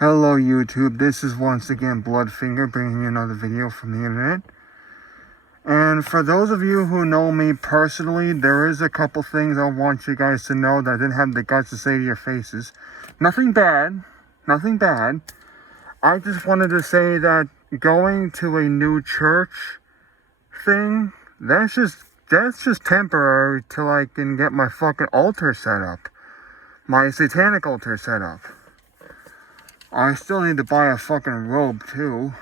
Hello YouTube, this is once again Bloodfinger bringing you another video from the internet. And for those of you who know me personally, there is a couple things I want you guys to know that I didn't have the guts to say to your faces. Nothing bad. I just wanted to say that going to a new church thing, that's just temporary till I can get my fucking altar set up. My satanic altar set up. I still need to buy a fucking robe too.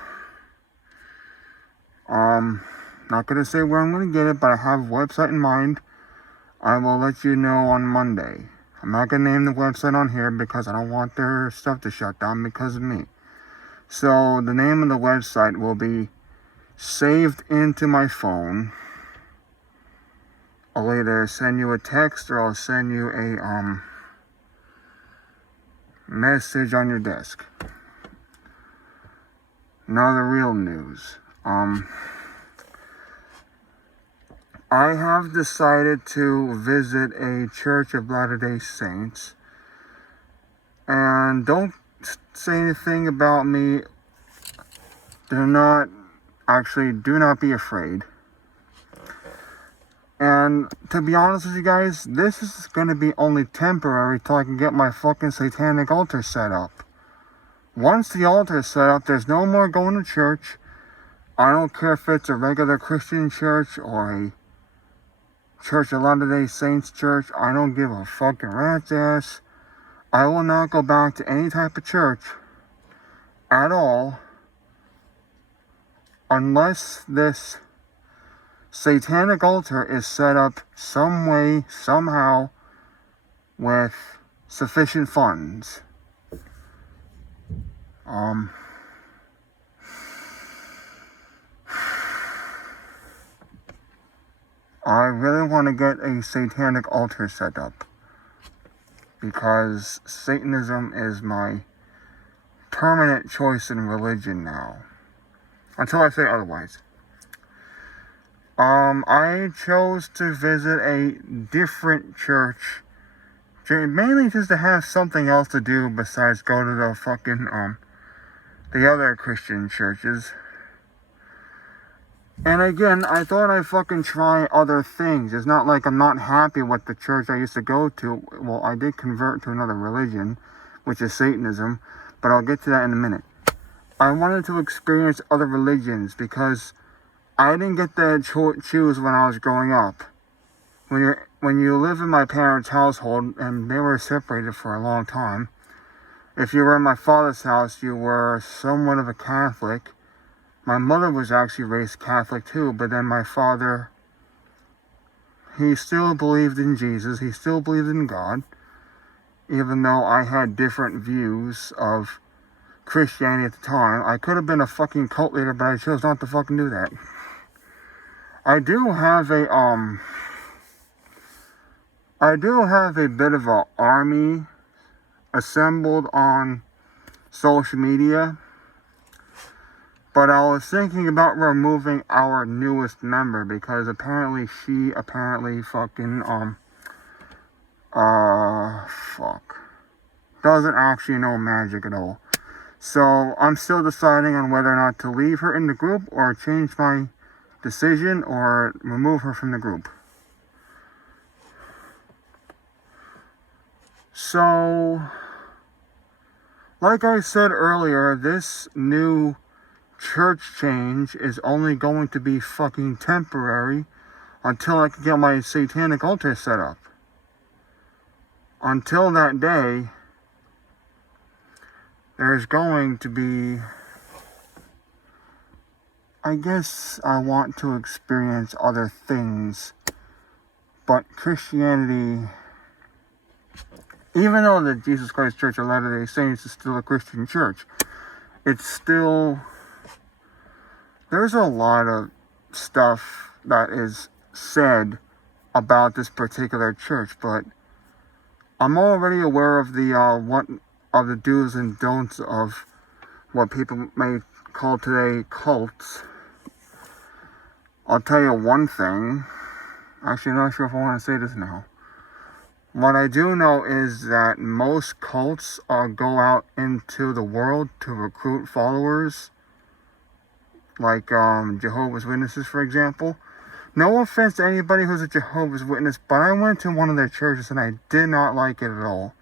Not gonna say where I'm gonna get it, but I have a website in mind. I will let you know on Monday. I'm not gonna name the website on here because I don't want their stuff to shut down because of me. So the name of the website will be saved into my phone. I'll either send you a text or I'll send you a message on your desk. Now the real news. I have decided to visit a Church of Latter-day Saints. And don't say anything about me. Do not be afraid. And to be honest with you guys, this is going to be only temporary till I can get my fucking satanic altar set up. Once the altar is set up, there's no more going to church. I don't care if it's a regular Christian church or a Church of Latter-day Saints church. I don't give a fucking rat's ass. I will not go back to any type of church at all unless this satanic altar is set up some way, somehow, with sufficient funds. I really want to get a satanic altar set up because Satanism is my permanent choice in religion now, until I say otherwise. I chose to visit a different church, mainly just to have something else to do besides go to the fucking, the other Christian churches. And again, I thought I'd fucking try other things. It's not like I'm not happy with the church I used to go to. Well, I did convert to another religion, which is Satanism, but I'll get to that in a minute. I wanted to experience other religions because I didn't get to choose when I was growing up. When you live in my parents' household, and they were separated for a long time, if you were in my father's house, you were somewhat of a Catholic. My mother was actually raised Catholic too, but then my father, he still believed in Jesus. He still believed in God, even though I had different views of Christianity at the time. I could have been a fucking cult leader, but I chose not to fucking do that. I do have a bit of an army assembled on social media. But I was thinking about removing our newest member because she fucking, doesn't actually know magic at all. So I'm still deciding on whether or not to leave her in the group or change my decision or remove her from the group. So, like I said earlier, this new church change is only going to be fucking temporary until I can get my satanic altar set up. Until that day, there's going to be, I guess I want to experience other things, but Christianity, even though the Jesus Christ Church of Latter-day Saints is still a Christian church, it's still, there's a lot of stuff that is said about this particular church, but I'm already aware of the do's and don'ts of what people may call today cults. I'll tell you one thing. Actually, I'm not sure if I want to say this now. What I do know is that most cults go out into the world to recruit followers, like Jehovah's Witnesses, for example. No offense to anybody who's a Jehovah's Witness, but I went to one of their churches and I did not like it at all.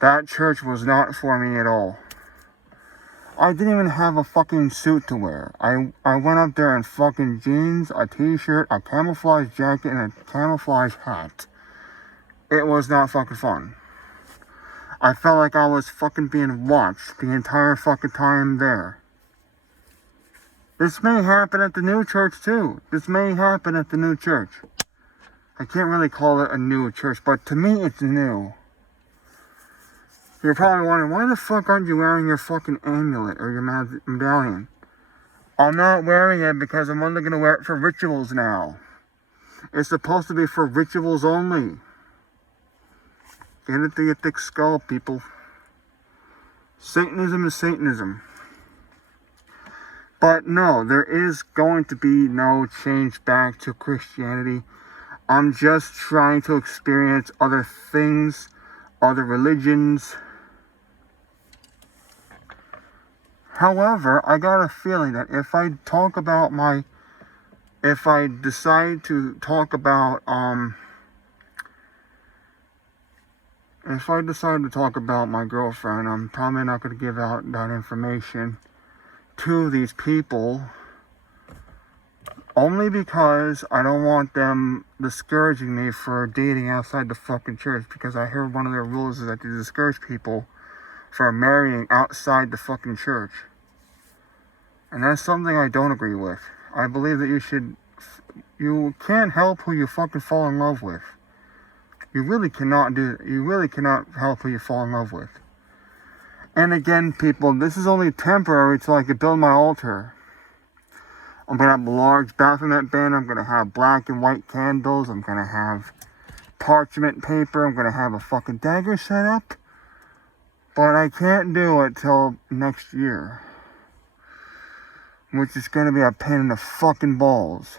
That church was not for me at all. I didn't even have a fucking suit to wear. I went up there in fucking jeans, a t-shirt, a camouflage jacket, and a camouflage hat. It was not fucking fun. I felt like I was fucking being watched the entire fucking time there. This may happen at the new church too. This may happen at the new church. I can't really call it a new church, but to me it's new. You're probably wondering, why the fuck aren't you wearing your fucking amulet or your medallion? I'm not wearing it because I'm only going to wear it for rituals now. It's supposed to be for rituals only. Get it through your thick skull, people. Satanism is Satanism. But no, there is going to be no change back to Christianity. I'm just trying to experience other things, other religions. However, I got a feeling that if I decide to talk about my girlfriend, I'm probably not going to give out that information to these people, only because I don't want them discouraging me for dating outside the fucking church, because I heard one of their rules is that they discourage people for marrying outside the fucking church. And that's something I don't agree with. I believe that you can't help who you fucking fall in love with. You really cannot help who you fall in love with. And again, people, this is only temporary till I can build my altar. I'm going to have a large Baphomet bin. I'm going to have black and white candles. I'm going to have parchment paper. I'm going to have a fucking dagger set up. But I can't do it till next year. Which is going to be a pain in the fucking balls.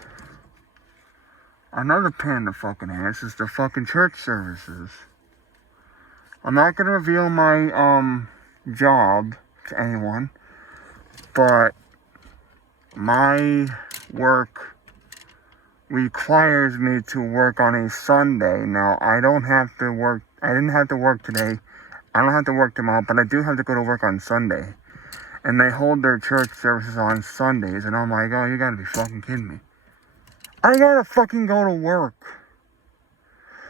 Another pain in the fucking ass is the fucking church services. I'm not going to reveal my job to anyone. But my work requires me to work on a Sunday. Now, I didn't have to work today. I don't have to work tomorrow, but I do have to go to work on Sunday. And they hold their church services on Sundays, and I'm like, oh, you gotta be fucking kidding me. I gotta fucking go to work.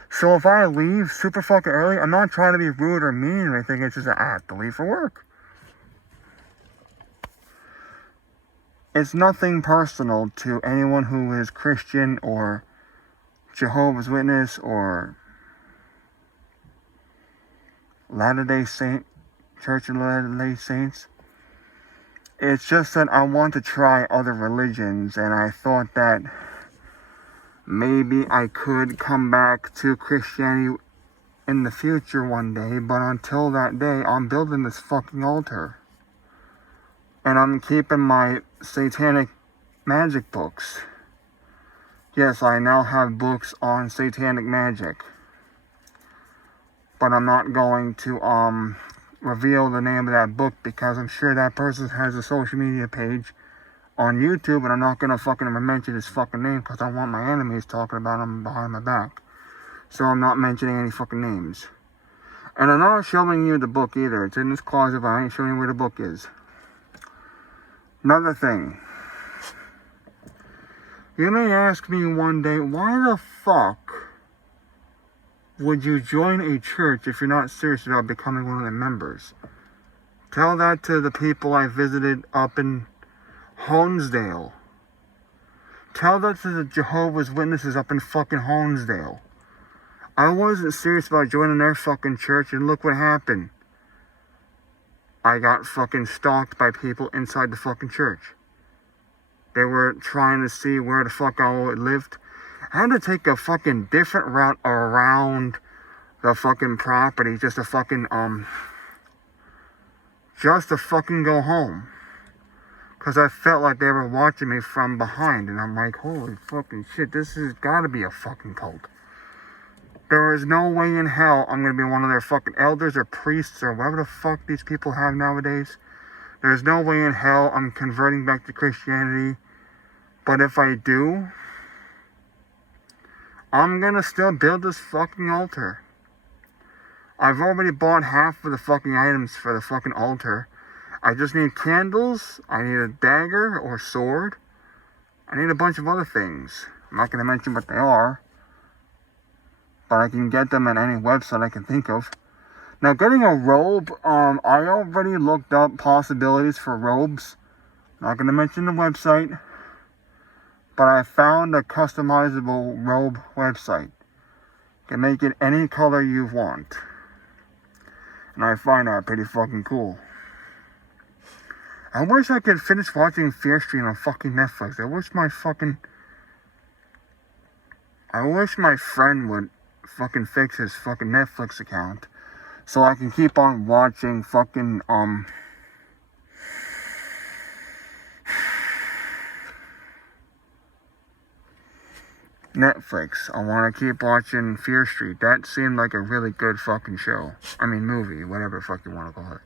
So if I leave super fucking early, I'm not trying to be rude or mean or anything, it's just that I have to leave for work. It's nothing personal to anyone who is Christian or Jehovah's Witness or Latter-day Saint, Church of Latter-day Saints. It's just that I want to try other religions, and I thought that maybe I could come back to Christianity in the future one day, but until that day, I'm building this fucking altar. And I'm keeping my satanic magic books. Yes, I now have books on satanic magic. But I'm not going to reveal the name of that book, because I'm sure that person has a social media page on YouTube, and I'm not going to fucking mention his fucking name because I want my enemies talking about him behind my back. So I'm not mentioning any fucking names. And I'm not showing you the book either. It's in this closet, but I ain't showing you where the book is. Another thing. You may ask me one day, why the fuck would you join a church if you're not serious about becoming one of the members? Tell that to the people I visited up in Honesdale. Tell that to the Jehovah's Witnesses up in fucking Honesdale. I wasn't serious about joining their fucking church, and look what happened. I got fucking stalked by people inside the fucking church. They were trying to see where the fuck I lived. I had to take a fucking different route around the fucking property just to fucking go home. Because I felt like they were watching me from behind, and I'm like, holy fucking shit, this has got to be a fucking cult. There is no way in hell I'm going to be one of their fucking elders or priests or whatever the fuck these people have nowadays. There's no way in hell I'm converting back to Christianity. But if I do, I'm going to still build this fucking altar. I've already bought half of the fucking items for the fucking altar. I just need candles. I need a dagger or sword. I need a bunch of other things. I'm not going to mention what they are. But I can get them at any website I can think of. Now, getting a robe, I already looked up possibilities for robes. Not going to mention the website. But I found a customizable robe website. You can make it any color you want. And I find that pretty fucking cool. I wish I could finish watching Fear Street on fucking Netflix. I wish my friend would fucking fix his fucking Netflix account so I can keep on watching fucking Netflix. I want to keep watching Fear Street. That seemed like a really good fucking show. I mean movie, whatever the fuck you want to call it.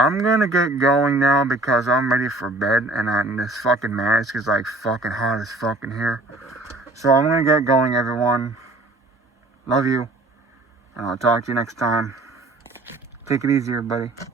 I'm gonna get going now because I'm ready for bed and this fucking mask is like fucking hot as fucking here. So I'm gonna get going, everyone. Love you. And I'll talk to you next time. Take it easy, everybody.